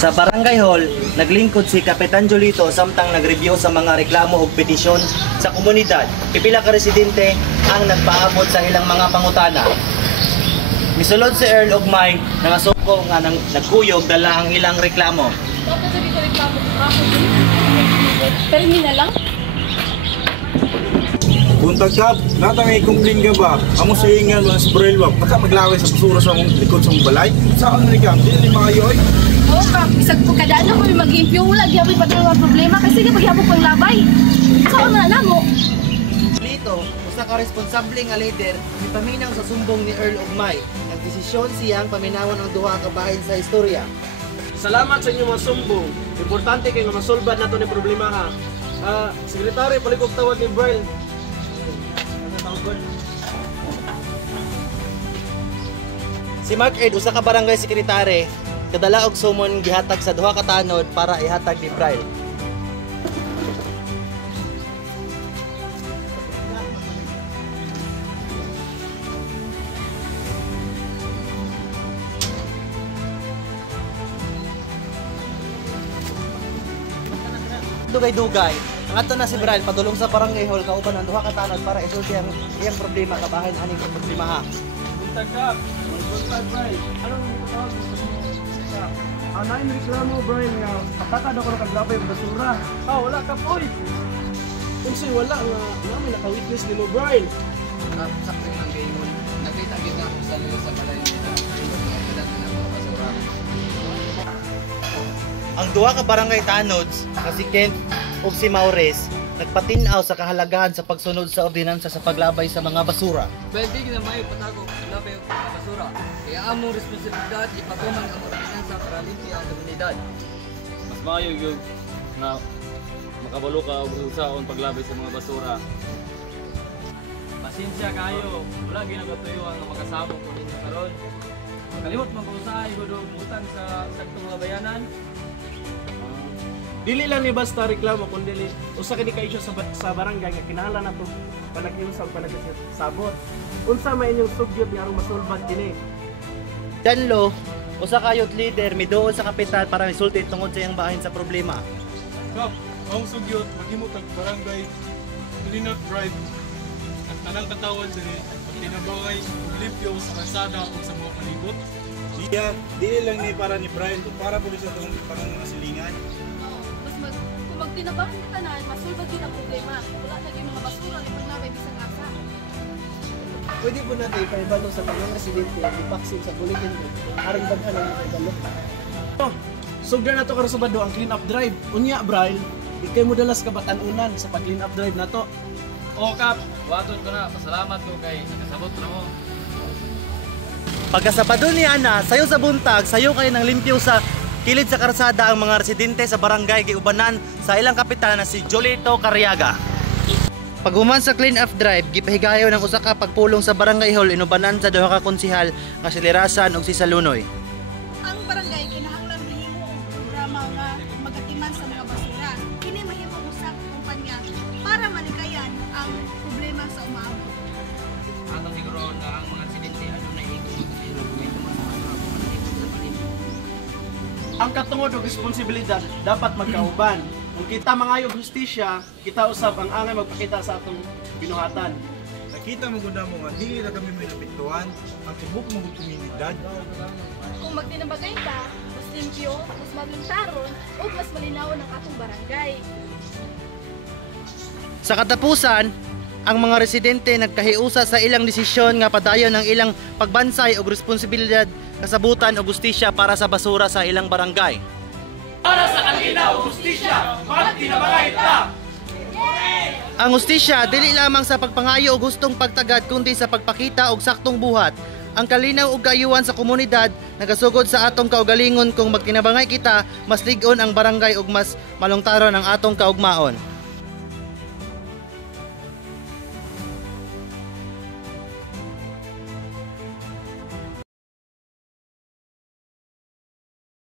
Sa Barangay Hall, naglingkod si Kapitan Jolito samtang nag-review sa mga reklamo o petisyon sa komunidad. Pipila ka residente ang nagpaabot sa ilang mga pangutana. Misulod si Earl Ugmay nga suko nga nagkuyog dala ang ilang reklamo. Pero hindi na lang. Buntag ka, natang i-complain ka ba? Amo sa ingan mga sa Brelwag, baka maglaway sa basura sa mong likod sa mong balay? Saan na ka? Hindi na mga yoy. Oo ka, isang pagkadaan ako yung mag-impyo, wala gyapon pa mga problema kasi di maghapon pang labay. Saan na namo? Dito, usa ka responsable nga leader, ipaminaw sa sumbong ni Earl Ugmay. Nagdesisyon siyang paminawan ang duha ka bahin sa istorya. Salamat sa inyo mga sumbong. Importante kayo nga masolbad nato ni problema ha. Sekretary, palikog tawag ni Brian. Si Mark Ed, usa ka barangay sekretary, kadala og sumon gihatag sa duha ka tanod para ihatag ni Brian. Dugay-dugay. Ang ato na si Brian padulong sa Barangay Hall kauban ang duha ka tanod para isulti ang iyang problema kabahin aning problema ha. Buntag ka. Buntag, Brian. Anong tawag mo? Anayin reklamo, Brian, nga patatad ako ng kaglapay ng basura. Wala ka po eh. Kung sa'yo wala nga namin naka-witness ni mo, Brian. Sakto ng game mo. Nakita-kita ako sa balay nila. Basura. Ang duha ka barangay tanods nga si Kent ug si Maures nagpatinaw sa kahalagahan sa pagsunod sa ordinansa sa paglabay sa mga basura. Pwede na may patago labay ang basura. Kaya among responsibilidad ipatuman ang ordinansa para limpyo ang komunidad. Mas maayo yung na makabalo ka og usaon paglabay sa mga basura. Pasensya kayo, wala ginagatuyo ang makasamo ko ninyo karon. Kalimot mag-usahay ko do utang sa saktong mga bayanan. Dili lang ni basta reklamo kundi usa kini ka issue sa barangay nga kinahanglan nato panag-iusab sabot. Unsa may inyong sugyot nga aron masulbad kini? Danlo, usa ka youth leader miduol sa kapitan para misulti tungod sa iyang bahin sa problema. Kap, ang sugyot maghimot ang barangay clean-up drive at tanang katawan diri tinabangay ug limpyo sa kalsada ug sa mga palibot. Dili lang ni para ni Brian, para po sa itong mga silingan. Kung magtinabahan ka tanan, masulbad din ang problema. Wala na yung mga basura, limang labay, bisang asa. Pwede po natin ipaibalo sa tanang residente di vaccine sa buligin mo. Aron daghan ang ipaibalo. Sugda na to karon sa Bado ang clean up drive. Unya, Brian, ikay mo dalas ka batan-unan sa pag-clean up drive na to. O Kap, waton ko na. Pasalamat ko kay nakasabot na mo. Pagkasabado ni Ana, sayo sa buntag, sayo kayo ng limpyo sa kilid sa karsada ang mga residente sa barangay giubanan sa ilang kapitan na si Jolito Carriaga. Paghuman sa clean up drive, gipahigayon ng usa ka pagpulong sa Barangay Hall inubanan sa duha ka konsehal nga si Lirasan ug si Salunoy. Ang barangay kinahanglan mahimo og programa nga magatiman sa mga basura. Kini mahimo usab kumpanya para malikayan ang problema sa umaabot. Ato siguro na ang mga residente adunay igong dokumento mga basura kung manahimong sa palibot. Ang katungod og responsibilidad dapat magkauban. Kung kita mangayog hustisya, kita usab ang angay magpakita sa atong binuhatan. Nakita mo gud mo nga dili na kami may napintuan ang tibok mo komunidad. Kung magtinabagay ka, mas limpyo, mas maglungtaron, o mas malinawon ang atong barangay. Sa katapusan, ang mga residente nagkahiusa sa ilang desisyon nga padayon ang ilang pagbansay og responsibilidad, kasabutan o justisya para sa basura sa ilang barangay. Para sa kanina o hustisya, magtinabangay ta! Ang hustisya dili lamang sa pagpangayo o gustong pagtagad kundi sa pagpakita og saktong buhat. Ang kalinaw ug kaayuhan sa komunidad nagasugod sa atong kaugalingon kung magtinabangay kita, mas lig-on ang barangay ug mas malungtaron ang atong kaugmaon.